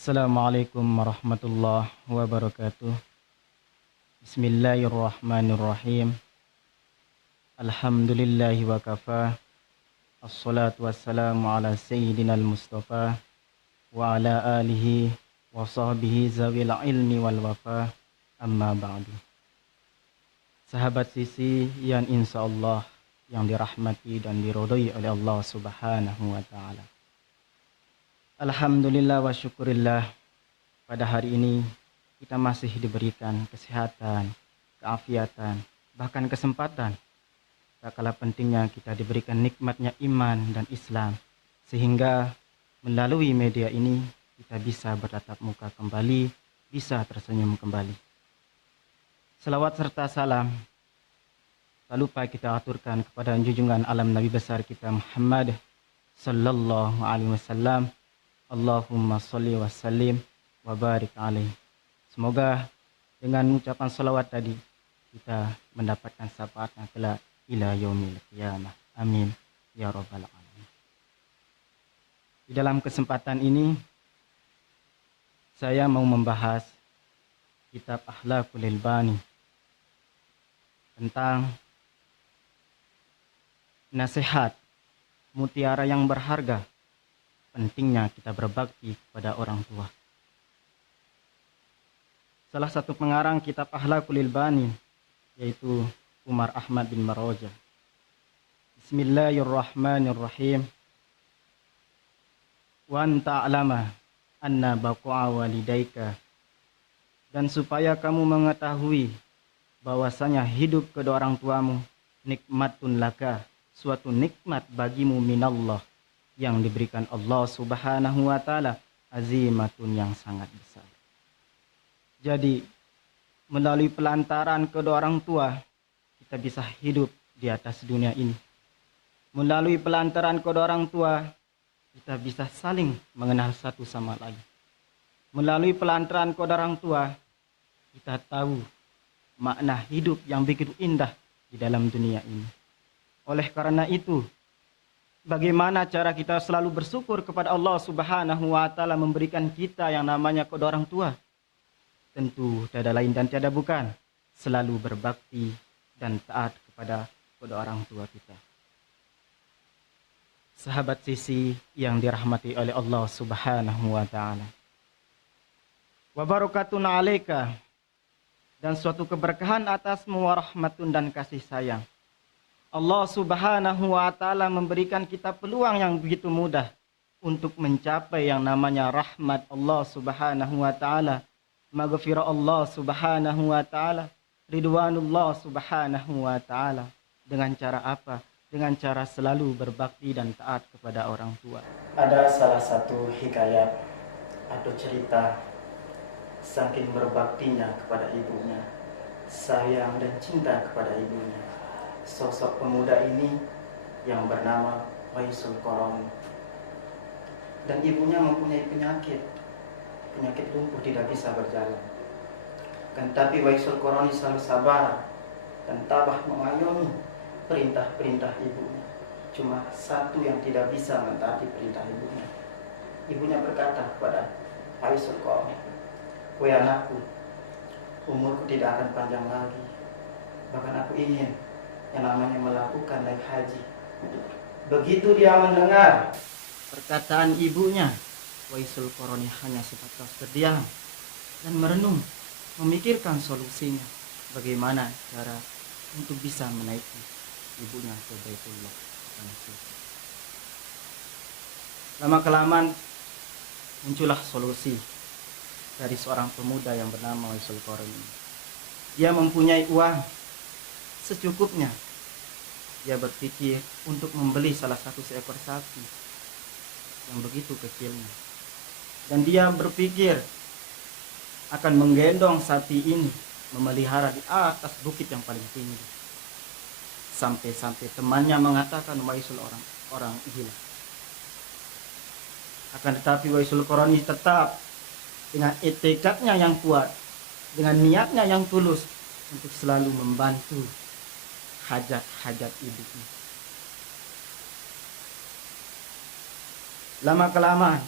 Assalamualaikum warahmatullahi wabarakatuh. Bismillahirrahmanirrahim. Alhamdulillahi wa kafa. Assalatu wassalamu ala sayyidinal mustafa wa ala alihi wa sahbihi zawil ilmi wal wafa. Amma ba'du. Sahabat sisi yang insyaallah yang dirahmati dan diridhai oleh Allah Subhanahu wa taala. Alhamdulillah wa syukurillah, pada hari ini kita masih diberikan kesehatan, keafiatan, bahkan kesempatan. Tak kalah pentingnya kita diberikan nikmatnya iman dan Islam, sehingga melalui media ini kita bisa bertatap muka kembali, bisa tersenyum kembali. Selawat serta salam tak lupa kita aturkan kepada junjungan alam Nabi besar kita Muhammad sallallahu alaihi wasallam. Allahumma sholli wa sallim wa barik alaih. Semoga dengan ucapan salawat tadi kita mendapatkan syafaatnya kelak ila yaumil qiyamah. Amin ya rabbal alamin. Di dalam kesempatan ini saya mau membahas kitab Akhlaqul Albani tentang nasihat mutiara yang berharga. Pentingnya kita berbakti kepada orang tua. Salah satu pengarang kitab Akhlaqul Albani yaitu Umar Ahmad bin Marwaja. Bismillahirrahmanirrahim. Wa anta alama anna baqa'a walidaika, dan supaya kamu mengetahui bahwasanya hidup kedua orang tuamu nikmatun laka, suatu nikmat bagimu minallah, yang diberikan Allah Subhanahu wa taala, azimatun, yang sangat besar. Jadi melalui pelantaran kedua orang tua kita bisa hidup di atas dunia ini. Melalui pelantaran kedua orang tua kita bisa saling mengenal satu sama lain. Melalui pelantaran kedua orang tua kita tahu makna hidup yang begitu indah di dalam dunia ini. Oleh karena itu, bagaimana cara kita selalu bersyukur kepada Allah Subhanahu wa taala memberikan kita yang namanya kedua orang tua? Tentu tiada lain dan tiada bukan selalu berbakti dan taat kepada kedua orang tua kita. Sahabat sisi yang dirahmati oleh Allah Subhanahu wa taala. Wa barakatun 'alaika, dan suatu keberkahan atasmu, warahmatun, dan kasih sayang. Allah Subhanahu wa taala memberikan kita peluang yang begitu mudah untuk mencapai yang namanya rahmat Allah Subhanahu wa taala, maghfirah Allah Subhanahu wa taala, ridwanullah Subhanahu wa taala. Dengan cara apa? Dengan cara selalu berbakti dan taat kepada orang tua. Ada salah satu hikayat atau cerita saking berbaktinya kepada ibunya, sayang dan cinta kepada ibunya, sosok pemuda ini yang bernama Waisul Qarani. Dan ibunya mempunyai penyakit lumpuh, tidak bisa berjalan. Tapi Waisul Qarani selalu sabar dan tabah mengayomi perintah-perintah ibunya. Cuma satu yang tidak bisa mentaati perintah ibunya. Ibunya berkata kepada Waisul Qarani, "Wahai anakku, umurku tidak akan panjang lagi. Bahkan aku ingin yang namanya melakukan naik haji." Begitu dia mendengar perkataan ibunya, Waisul Qarani hanya sebatas terdiam dan merenung, memikirkan solusinya, bagaimana cara untuk bisa menaiki ibunya ke Baitullah. Lama-kelamaan muncullah solusi dari seorang pemuda yang bernama Waisul Qarani. Dia mempunyai uang secukupnya. Dia berpikir untuk membeli salah satu seekor sapi yang begitu kecilnya. Dan dia berpikir akan menggendong sapi ini, memelihara di atas bukit yang paling tinggi. Sampai-sampai temannya mengatakan Waisul orang gila. Akan tetapi Waisul Qarani tetap dengan itikadnya yang kuat, dengan niatnya yang tulus untuk selalu membantu hajat-hajat ibunya. Lama-kelamaan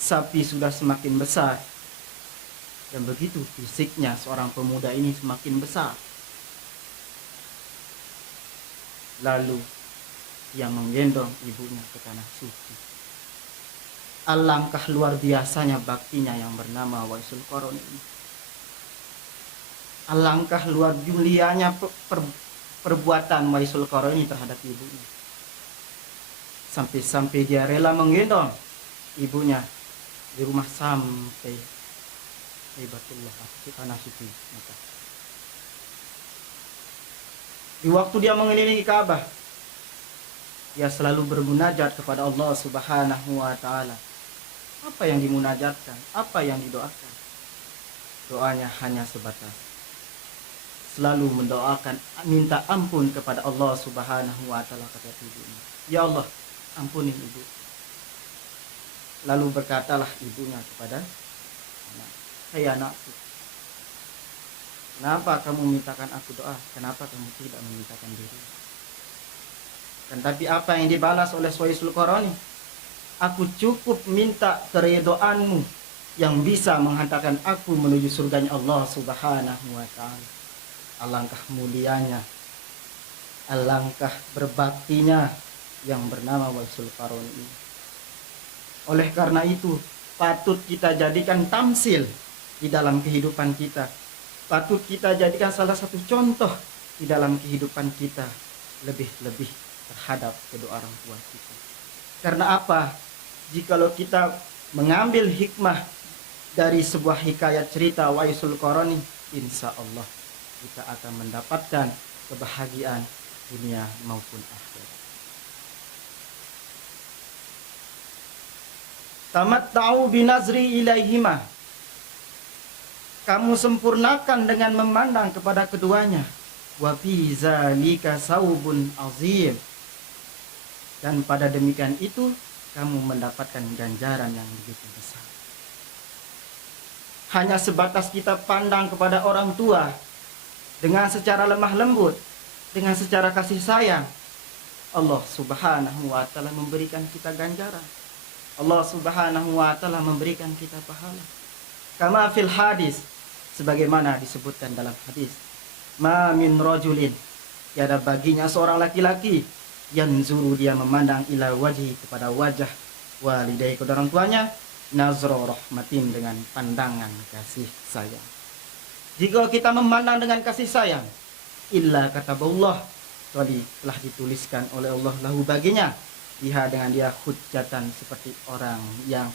sapi sudah semakin besar. Dan begitu fisiknya seorang pemuda ini semakin besar. Lalu ia menggendong ibunya ke tanah suci. Alangkah luar biasanya baktinya yang bernama Waisul Qarni ini. Alangkah luar mulianya perbuatan Waisul Qarni terhadap ibunya. Sampai-sampai dia rela menggendong ibunya di rumah sampai Baibatullah, di tanah suci Mekah. Di waktu dia mengelilingi Ka'bah, dia selalu bermunajat kepada Allah Subhanahu wa taala. Apa yang dimunajatkan? Apa yang didoakan? Doanya hanya sebatas selalu mendoakan, minta ampun kepada Allah Subhanahu wa taala, kata ibunya. Ya Allah, ampuni ibu. Lalu berkatalah ibunya kepada anak, "Hai anakku, kenapa kamu mintakan aku doa? Kenapa kamu tidak memintakan diri?" Dan tapi apa yang dibalas oleh Waisul Qarni? "Aku cukup minta keridhaanmu yang bisa menghantarkan aku menuju surganya Allah Subhanahu wa taala." Alangkah mulianya, alangkah berbaktinya yang bernama Waisul Qarni ini. Oleh karena itu, patut kita jadikan tamsil di dalam kehidupan kita. Patut kita jadikan salah satu contoh di dalam kehidupan kita, lebih-lebih terhadap kedua orang tua kita. Karena apa? Jikalau kita mengambil hikmah dari sebuah hikayat cerita Waisul Qarni, insya Allah kita akan mendapatkan kebahagiaan dunia maupun akhirat. Tamatta'u binazri ilaihima. Kamu sempurnakan dengan memandang kepada keduanya. Wa fi zalika saubun azim. Dan pada demikian itu kamu mendapatkan ganjaran yang begitu besar. Hanya sebatas kita pandang kepada orang tua dengan secara lemah lembut, dengan secara kasih sayang, Allah Subhanahu wa taala memberikan kita ganjaran. Allah Subhanahu wa taala memberikan kita pahala. Kama fil hadis, sebagaimana disebutkan dalam hadis, ma min rajulin, tiada baginya seorang laki-laki yanzuru, dia memandang ila wajhi, kepada wajah walidayhi, kedua orang tuanya, nazra rahmatin, dengan pandangan kasih sayang. Jika kita memandang dengan kasih sayang, illa kataballah, tadi telah dituliskan oleh Allah lahu baginya, lihat dengan dia hujjatan, seperti orang yang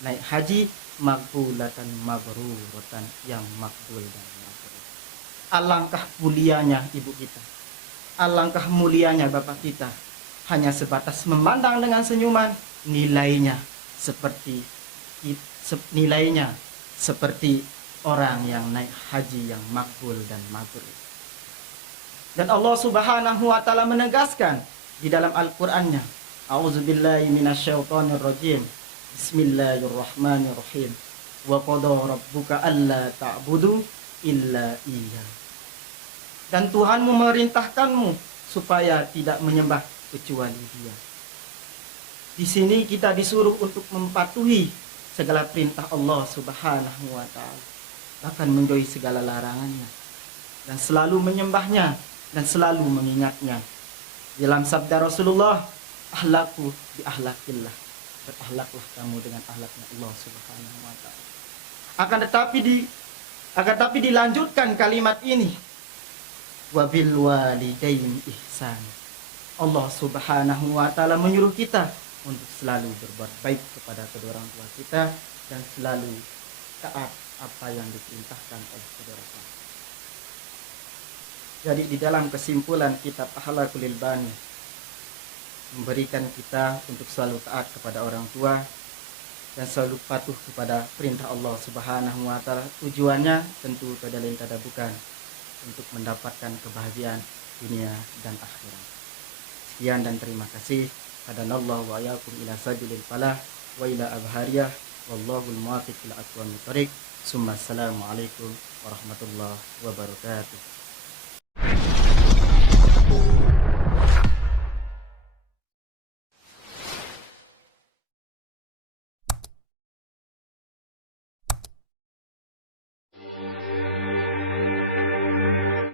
naik haji, makbulatan mabruratan, yang makbul dan mabrur. Alangkah mulianya ibu kita, alangkah mulianya bapak kita, hanya sebatas memandang dengan senyuman, nilainya seperti orang yang naik haji yang makbul dan mabrur. Dan Allah Subhanahu wa taala menegaskan di dalam Al-Qur'annya, a'udzubillahi minasyaitonir rajim. Bismillahirrahmanirrahim. Wa qada rabbuka alla ta'budu illa iyyah. Dan Tuhanmu memerintahkanmu supaya tidak menyembah kecuali Dia. Di sini kita disuruh untuk mematuhi segala perintah Allah Subhanahu wa taala, bahkan menjauhi segala larangannya, dan selalu menyembahnya dan selalu mengingatnya. Dalam sabda Rasulullah, ahlaku bi ahlakillah, berahlaklah kamu dengan ahlaknya Allah Subhanahu wa taala. Akan tetapi dilanjutkan kalimat ini, wabil walidain ihsan. Allah Subhanahu wa taala menyuruh kita untuk selalu berbuat baik kepada kedua orang tua kita dan selalu taat apa yang diperintahkan oleh kedua orang tua. Jadi di dalam kesimpulan kitab Akhlaqul Bani memberikan kita untuk selalu taat kepada orang tua dan selalu patuh kepada perintah Allah Subhanahu wa taala. Tujuannya tentu tiada lain tiada bukan untuk mendapatkan kebahagiaan dunia dan akhirat. Sekian dan terima kasih. Hadanallahu wa iyyakum ila sabilil falah wa ila abhariyah wallahul muwaffiq ila aqwamit thoriq. Assalamualaikum warahmatullahi wabarakatuh.